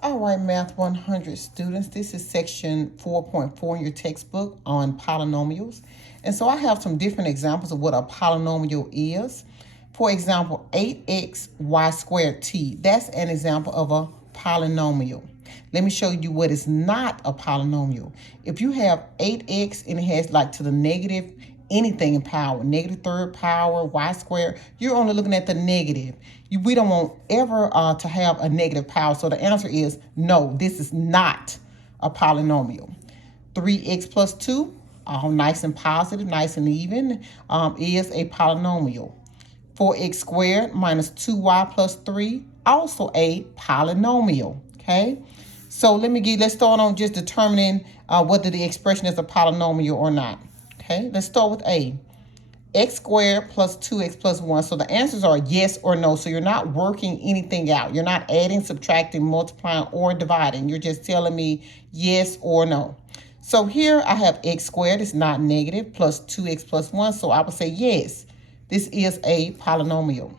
All right, Math 100 students, this is section 4.4 in your textbook on polynomials. And so I have some different examples of what a polynomial is. For example, 8xy squared t, that's an example of a polynomial. Let me show you what is not a polynomial. If you have 8x and it has like to the negative anything in power, negative third power, y squared, you're only looking at the negative. We don't want ever to have a negative power. So the answer is no, this is not a polynomial. 3x plus 2, all nice and positive, nice and even, is a polynomial. 4x squared minus 2y plus 3, also a polynomial, okay? So let's start on just determining whether the expression is a polynomial or not, okay? Let's start with A. X squared plus 2x plus 1. So the answers are yes or no. So you're not working anything out. You're not adding, subtracting, multiplying, or dividing. You're just telling me yes or no. So here I have x squared, it's not negative, plus 2x plus 1. So I would say yes, this is a polynomial.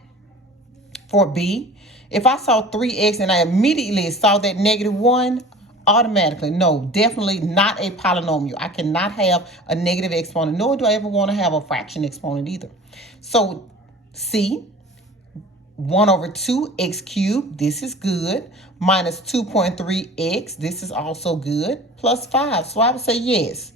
For B, if I saw 3x and I immediately saw that negative 1, automatically, no, definitely not a polynomial. I cannot have a negative exponent, nor do I ever want to have a fraction exponent either. So C, 1 over 2 x cubed, this is good, minus 2.3x, this is also good, plus 5. So I would say yes.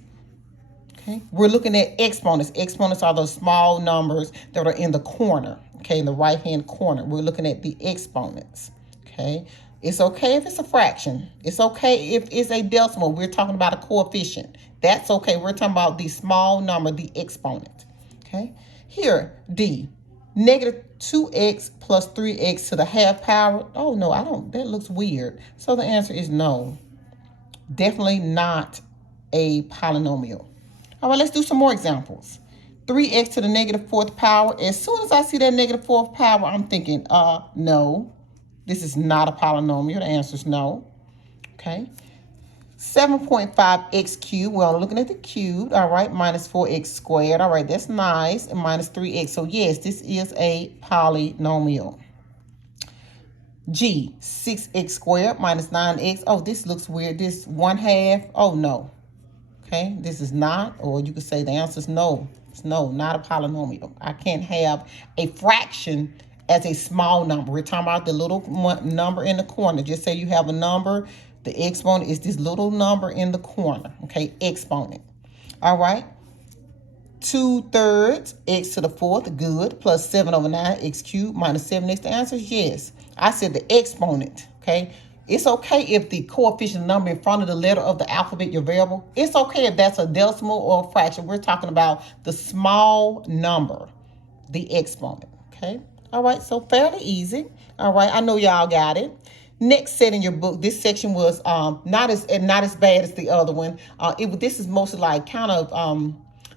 Okay, we're looking at exponents. Exponents are those small numbers that are in the corner, okay, in the right-hand corner. We're looking at the exponents, okay? It's okay if it's a fraction. It's okay if it's a decimal. We're talking about a coefficient. That's okay. We're talking about the small number, the exponent, okay? Here, D, negative 2x plus 3x to the half power. Oh, no, that looks weird. So the answer is no. Definitely not a polynomial. All right, let's do some more examples. 3x to the negative fourth power. As soon as I see that negative fourth power, I'm thinking, no, this is not a polynomial. The answer is no. Okay. 7.5x cubed. Well, I'm looking at the cubed. All right, minus 4x squared. All right, that's nice. And minus 3x. So, yes, this is a polynomial. G, 6x squared minus 9x. Oh, this looks weird. This 1/2. Oh, no. Okay, this is not, or you could say the answer is no. It's no, not a polynomial. I can't have a fraction as a small number. We're talking about the little number in the corner. Just say you have a number. The exponent is this little number in the corner. Okay, exponent. All right. 2/3 x to the fourth, good, plus 7 over 9 x cubed minus 7x. The answer is yes. I said the exponent, okay? It's okay if the coefficient number in front of the letter of the alphabet, your variable, it's okay if that's a decimal or a fraction. We're talking about the small number, the exponent, okay? All right, so fairly easy. All right, I know y'all got it. Next set in your book, this section was not as bad as the other one. This is mostly like kind of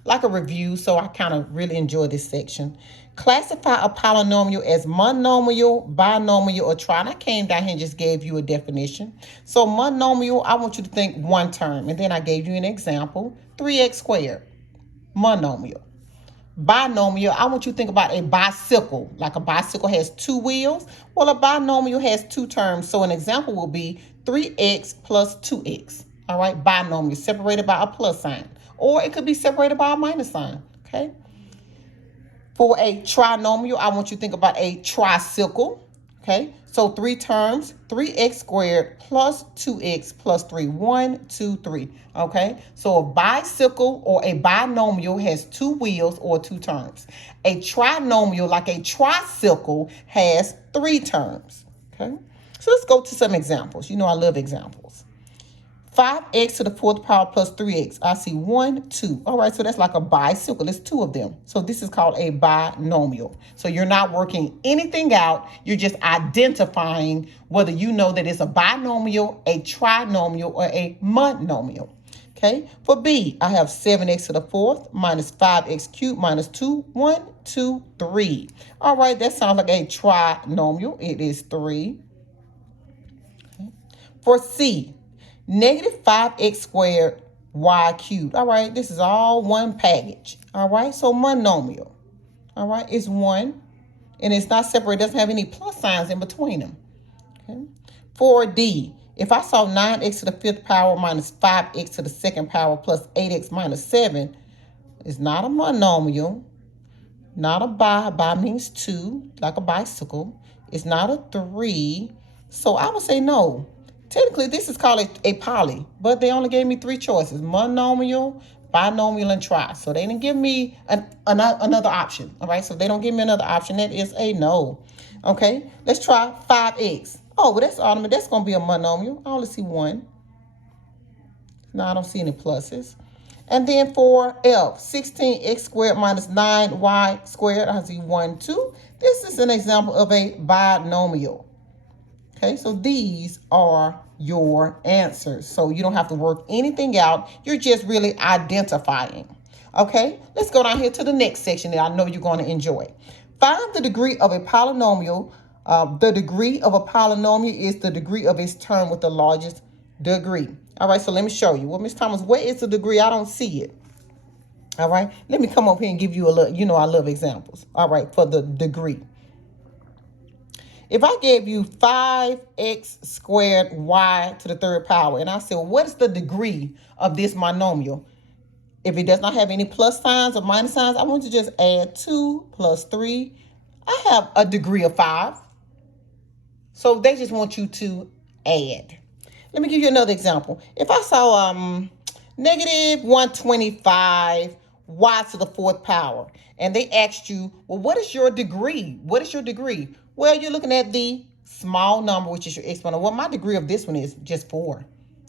like a review, so I kind of really enjoy this section. Classify a polynomial as monomial, binomial, or tri. And I came down here and just gave you a definition. So monomial, I want you to think one term, and then I gave you an example, 3x squared, monomial. Binomial, I want you to think about a bicycle. Like a bicycle has 2 wheels. Well, a binomial has 2 terms. So an example will be 3x plus 2x. All right, binomial, separated by a plus sign. Or it could be separated by a minus sign, okay? For a trinomial, I want you to think about a tricycle, okay? So 3 terms, 3x squared plus 2x plus 3. 1, 2, 3, okay? So a bicycle or a binomial has 2 wheels or 2 terms. A trinomial, like a tricycle, has 3 terms, okay? So let's go to some examples. You know I love examples. 5x to the fourth power plus 3x. I see 1, 2. All right, so that's like a bicycle. There's 2 of them. So this is called a binomial. So you're not working anything out. You're just identifying whether you know that it's a binomial, a trinomial, or a monomial. Okay, for B, I have 7x to the fourth minus 5x cubed minus 2. 1, 2, 3. All right, that sounds like a trinomial. It is 3. Okay. For C, negative 5x squared y cubed. All right, this is all one package. All right, so monomial. All right, it's 1. And it's not separate. It doesn't have any plus signs in between them. Okay. For D, If I saw 9x to the fifth power minus 5x to the second power plus 8x minus 7, it's not a monomial, not a bi means 2, like a bicycle. It's not a 3. So I would say no. Technically, this is called a poly, but they only gave me 3 choices: monomial, binomial, and tri. So they didn't give me another option. All right, so if they don't give me another option, that is a no. Okay, let's try 5x. Oh, well, that's automatic. That's going to be a monomial. I only see 1. No, I don't see any pluses. And then for F, 16x squared minus 9y squared, I see 1, 2. This is an example of a binomial. Okay, so these are your answers. So you don't have to work anything out. You're just really identifying. Okay, let's go down here to the next section that I know you're going to enjoy. Find the degree of a polynomial. The degree of a polynomial is the degree of its term with the largest degree. All right, so let me show you. Well, Ms. Thomas, where is the degree? I don't see it. All right, let me come up here and give you a little, I love examples. All right, for the degree. If I gave you 5x squared y to the third power, and I said, well, what is the degree of this monomial? If it does not have any plus signs or minus signs, I want to just add 2 plus 3. I have a degree of 5. So they just want you to add. Let me give you another example. If I saw negative 125 y to the fourth power, and they asked you, well, what is your degree? What is your degree? Well, you're looking at the small number, which is your exponent. Well, my degree of this one is just 4.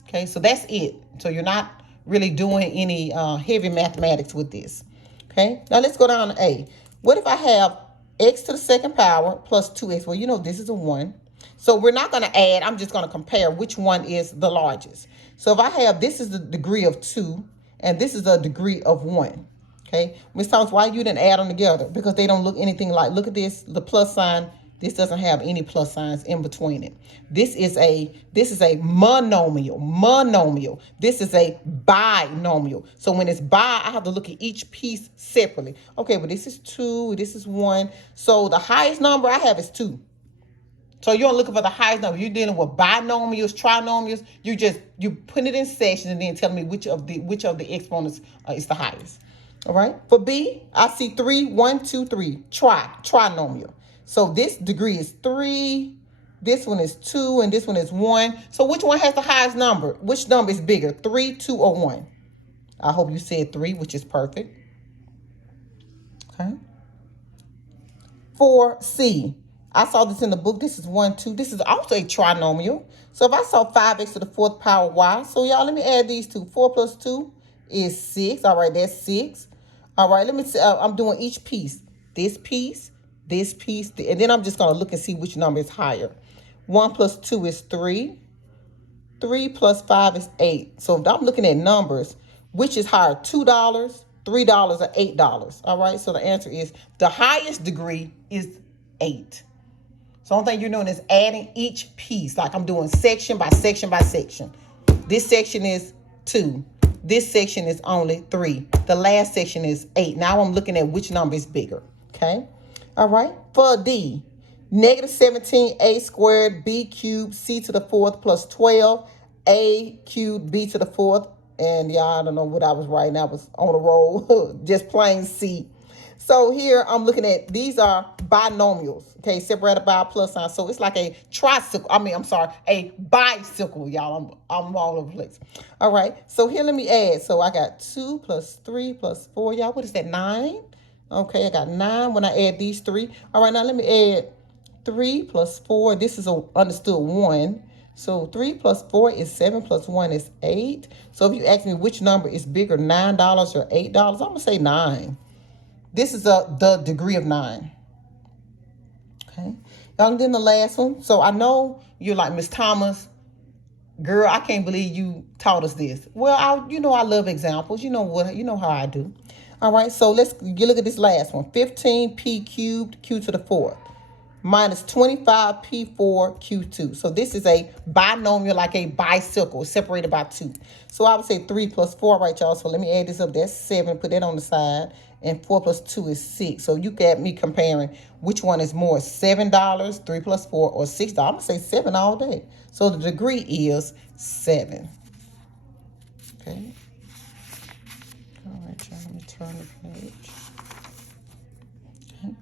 Okay, so that's it. So you're not really doing any heavy mathematics with this. Okay, now let's go down to A. What if I have x to the second power plus 2x? Well, this is a 1. So we're not going to add. I'm just going to compare which one is the largest. So if I have, this is the degree of 2, and this is a degree of 1. Okay, Ms. Thomas, why you didn't add them together? Because they don't look anything like, look at this, the plus sign. This doesn't have any plus signs in between it. This is a monomial. This is a binomial. So when it's bi, I have to look at each piece separately. Okay, but this is 2, this is 1. So the highest number I have is 2. So you're looking for the highest number. You're dealing with binomials, trinomials. You put it in sections and then tell me which of the exponents is the highest. All right. For B, I see 3, 1, 2, 3. Trinomial. So this degree is 3. This one is 2, and this one is 1. So which one has the highest number? Which number is bigger, 3, 2, or 1? I hope you said 3, which is perfect. Okay. For C, I saw this in the book. This is 1, 2. This is also a trinomial. So if I saw 5x to the fourth power y, so y'all, let me add these two. 4 plus 2 is 6. All right, that's 6. All right, let me see. I'm doing each piece. This piece, and then I'm just going to look and see which number is higher. 1 plus 2 is 3. 3 plus 5 is 8. So if I'm looking at numbers, which is higher, $2, $3, or $8? All right, so the answer is the highest degree is 8. So the only thing you're doing is adding each piece, like I'm doing section by section by section. This section is 2. This section is only 3. The last section is 8. Now I'm looking at which number is bigger, okay? All right, for D, negative 17a squared b cubed c to the fourth plus 12a cubed b to the fourth. And y'all, I don't know what I was writing. I was on a roll, just plain C. So here I'm looking at, these are binomials, okay, separated by a plus sign. So it's like a tricycle. A bicycle, y'all. I'm all over the place. All right, so here let me add. So I got 2 plus 3 plus 4, y'all. What is that, 9? Okay, I got 9 when I add these 3. All right, now let me add 3 plus 4. This is a understood 1. So 3 plus 4 is 7 plus 1 is 8. So if you ask me which number is bigger, $9 or $8, I'm going to say 9. This is the degree of 9. Okay. And then the last one. So I know you're like, Miss Thomas, girl, I can't believe you taught us this. Well, I love examples. You know how I do. All right. So you look at this last one. 15p cubed q to the fourth minus 25p4 q2. So this is a binomial, like a bicycle, separated by 2. So I would say 3 plus 4, right, y'all? So let me add this up. That's 7. Put that on the side. and 4 plus 2 is 6. So you got me comparing which one is more, $7, 3 plus 4, or $6. I'm going to say 7 all day. So the degree is 7. Okay. All right, y'all, let me turn the page. Okay.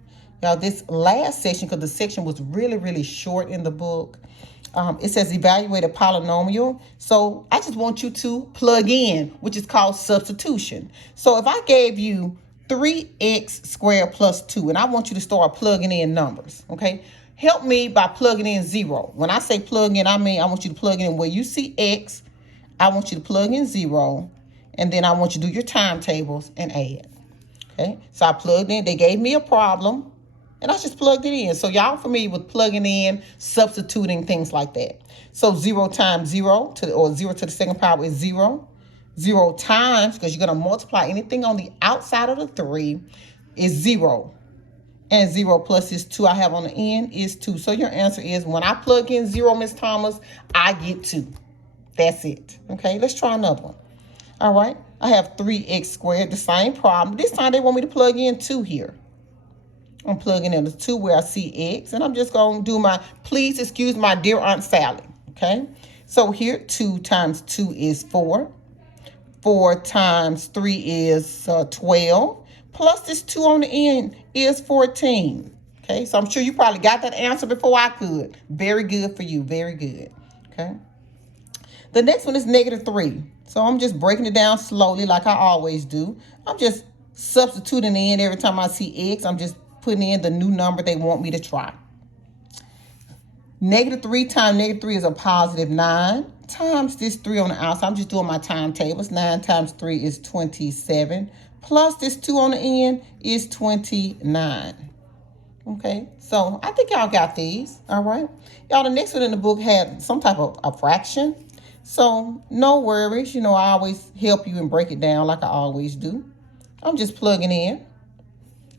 Now, this last section, because the section was really, really short in the book, it says evaluate a polynomial. So I just want you to plug in, which is called substitution. So if I gave you 3x squared plus 2, and I want you to start plugging in numbers, okay? Help me by plugging in 0. When I say plug in, I mean I want you to plug in where you see x. I want you to plug in 0, and then I want you to do your timetables and add. Okay, so I plugged in. They gave me a problem, and I just plugged it in. So y'all familiar with plugging in, substituting, things like that. So 0 times 0, or 0 to the second power is 0. 0 times, because you're going to multiply anything on the outside of the 3, is 0. And 0 plus is 2 I have on the end is 2. So your answer is, when I plug in 0, Miss Thomas, I get 2. That's it. Okay, let's try another one. All right, I have 3x squared, the same problem. This time they want me to plug in 2 here. I'm plugging in the 2 where I see x, and I'm just going to do my, please excuse my dear Aunt Sally, okay? So here, 2 times 2 is 4. 4 times 3 is 12. Plus this 2 on the end is 14. Okay, so I'm sure you probably got that answer before I could. Very good for you, very good, okay? The next one is -3. So I'm just breaking it down slowly like I always do. I'm just substituting in every time I see x. I'm just putting in the new number they want me to try. -3 times -3 is a positive 9 times this 3 on the outside. I'm just doing my timetables. 9 times 3 is 27. Plus this 2 on the end is 29. Okay, so I think y'all got these, all right? Y'all, the next one in the book had some type of a fraction. So no worries, you know, I always help you and break it down like I always do. I'm just plugging in.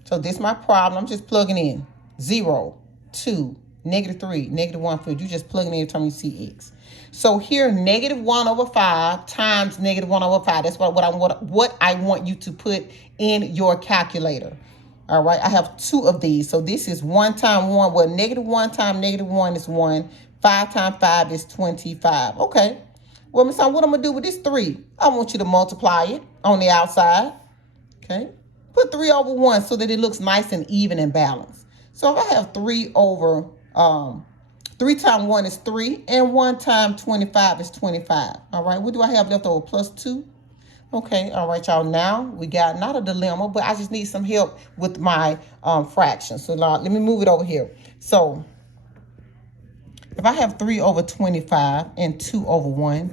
So this is my problem. I'm just plugging in 0, 2, -3, -1 for you. Just plugging in every time you see x. So here, -1/5 times -1/5. That's what I want you to put in your calculator. All right, I have 2 of these. So this is 1 times 1. Well, -1 times -1 is 1. 5 times 5 is 25. Okay. Well, Miss, what I'm going to do with this 3? I want you to multiply it on the outside. Okay. Put 3 over 1 so that it looks nice and even and balanced. So if I have 3 times 1 is 3, and 1 times 25 is 25. All right, what do I have left over? Plus 2. Okay, all right, y'all. Now we got not a dilemma, but I just need some help with my fraction. So let me move it over here. So if I have 3 over 25 and 2 over 1,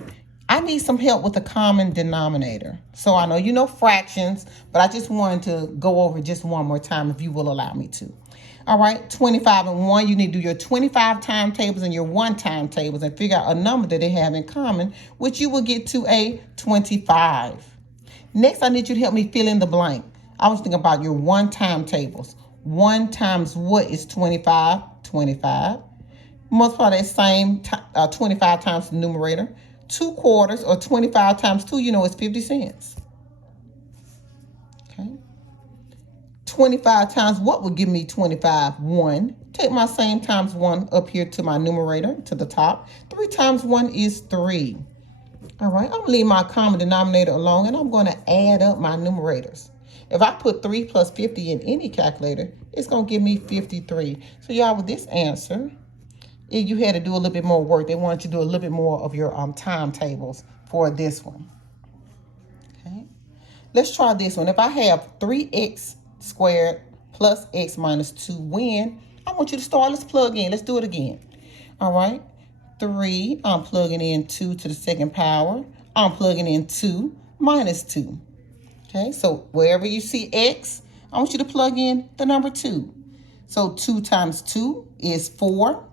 I need some help with the common denominator. So I know you know fractions, but I just wanted to go over just one more time if you will allow me to. All right, 25 and 1, you need to do your 25 timetables and your 1 timetables and figure out a number that they have in common, which you will get to a 25. Next, I need you to help me fill in the blank. I was thinking about your 1 timetables. 1 times what is 25? 25. Multiply that same 25 times the numerator. 2 quarters, or 25 times 2, you know, is 50 cents. Okay. 25 times what would give me 25? 1. Take my same times 1 up here to my numerator, to the top. 3 times 1 is 3. All right, I'm going to leave my common denominator alone, and I'm going to add up my numerators. If I put 3 plus 50 in any calculator, it's going to give me 53. So y'all, with this answer, you had to do a little bit more work. They wanted you to do a little bit more of your timetables for this one. Okay, let's try this one. If I have 3x squared plus x minus 2 when, I want you to start. Let's plug in. Let's do it again. All right, 3, I'm plugging in 2 to the second power. I'm plugging in 2 minus 2. Okay, so wherever you see x, I want you to plug in the number 2. So 2 times 2 is 4.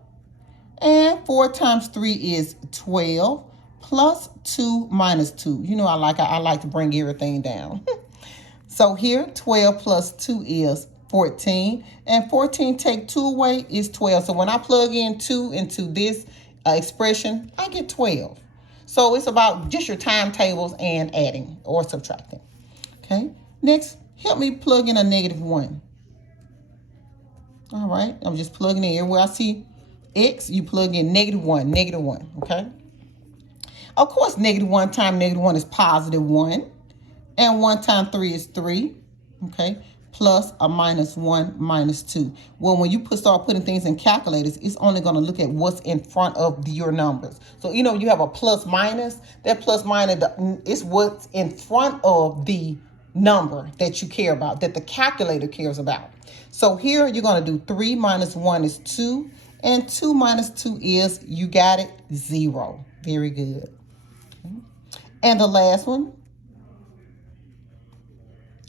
And 4 times 3 is 12, plus 2 minus 2. You know I like to bring everything down. So here, 12 plus 2 is 14. And 14 take 2 away is 12. So when I plug in 2 into this expression, I get 12. So it's about just your timetables and adding or subtracting. Okay. Next, Help me plug in a -1. All right, I'm just plugging in. Everywhere I see X, you plug in -1, -1, okay? Of course, -1 times -1 is +1. And 1 times 3 is 3, okay? Plus a -1 minus 2. Well, when you start putting things in calculators, it's only going to look at what's in front of your numbers. So, you know, you have a plus minus. That plus minus is what's in front of the number that you care about, that the calculator cares about. So here you're going to do 3 minus 1 is 2. And 2 minus 2 is, you got it, 0. Very good. Okay. And the last one.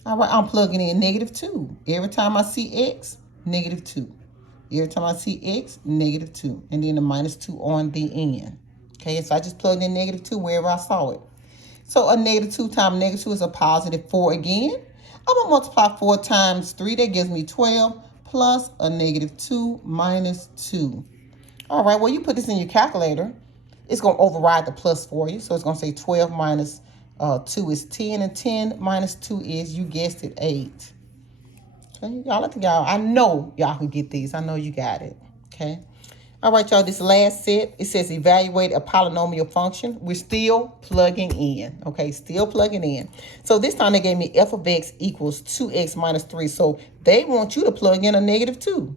All right, I'm plugging in -2. Every time I see X, -2. Every time I see X, -2. And then the -2 on the end. Okay, so I just plugged in -2 wherever I saw it. So a -2 times -2 is a +4 again. I'm going to multiply 4 times 3. That gives me 12 plus a -2 minus 2. All right, well, you put this in your calculator. It's going to override the plus for you. So it's going to say 12 minus 2 is 10, and 10 minus 2 is, you guessed it, 8. Okay, y'all, look at y'all. I know y'all can get these. I know you got it. Okay. All right, y'all, this last set, it says evaluate a polynomial function. We're still plugging in. Okay, still plugging in. So this time they gave me f of x equals 2x minus 3. So they want you to plug in a -2.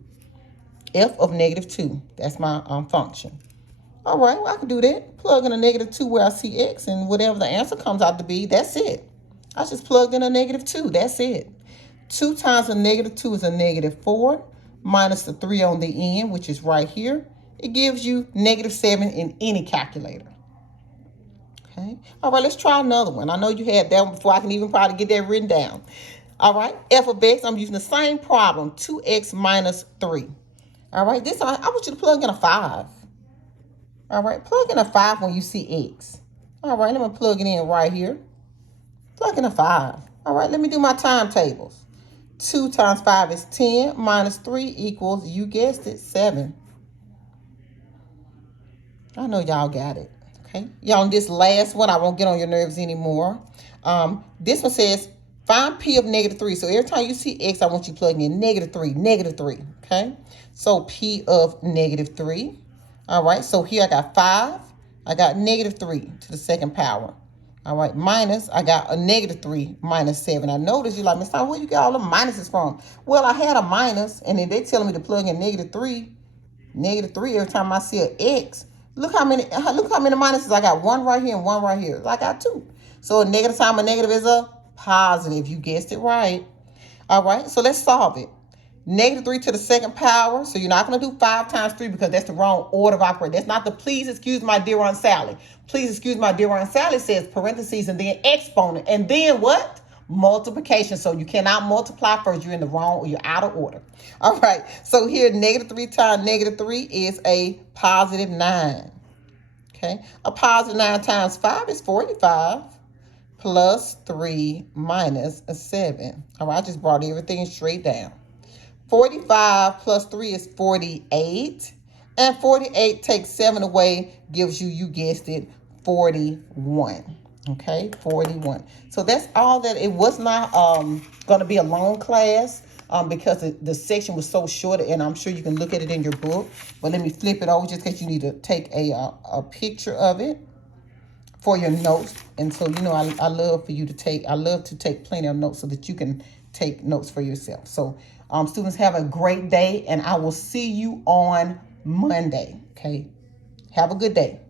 F of -2. That's my function. All right, well, I can do that. Plug in a -2 where I see x, and whatever the answer comes out to be, that's it. I just plugged in a -2. That's it. 2 times a -2 is a -4, minus the 3 on the end, which is right here. It gives you -7 in any calculator. Okay. All right, let's try another one. I know you had that one before. I can even probably get that written down. All right, f of x, I'm using the same problem, 2x minus 3. All right, this time I want you to plug in a 5. All right, plug in a 5 when you see x. All right, I'm going to plug it in right here. Plug in a 5. All right, let me do my timetables. 2 times 5 is 10, minus 3 equals, you guessed it, 7. I know y'all got it, okay? Y'all, this last one, I won't get on your nerves anymore. This one says, find p of -3. So every time you see x, I want you plugging in -3, okay? So p of -3. All right, so here I got 5. I got -3 to the second power. All right, minus, I got a -3 minus 7. I noticed you're like, Miss Tom, where you got all the minuses from? Well, I had a minus, and then they telling me to plug in -3 every time I see an x. Look how many minuses I got. One right here and one right here. I got 2. So a negative times a negative is a positive. You guessed it right. All right, so let's solve it. -3 to the second power. So you're not going to do 5 times 3 because that's the wrong order of operation. That's not the please excuse my dear Aunt Sally. Please excuse my dear Aunt Sally says parentheses and then exponent. And then what? Multiplication. So you cannot multiply first. You're in the wrong, or you're out of order. All right. So here, -3 times -3 is a +9. Okay. A +9 times 5 is 45. Plus 3 minus a 7. All right. I just brought everything straight down. 45 plus 3 is 48. And 48 takes 7 away, gives you, you guessed it, 41. Okay, 41. So that's all that. It was not going to be a long class because the section was so short, and I'm sure you can look at it in your book. But let me flip it over just in case you need to take a picture of it for your notes. And so, you know, I love for you to take, I love to take plenty of notes so that you can take notes for yourself. So students, have a great day, and I will see you on Monday. Okay, have a good day.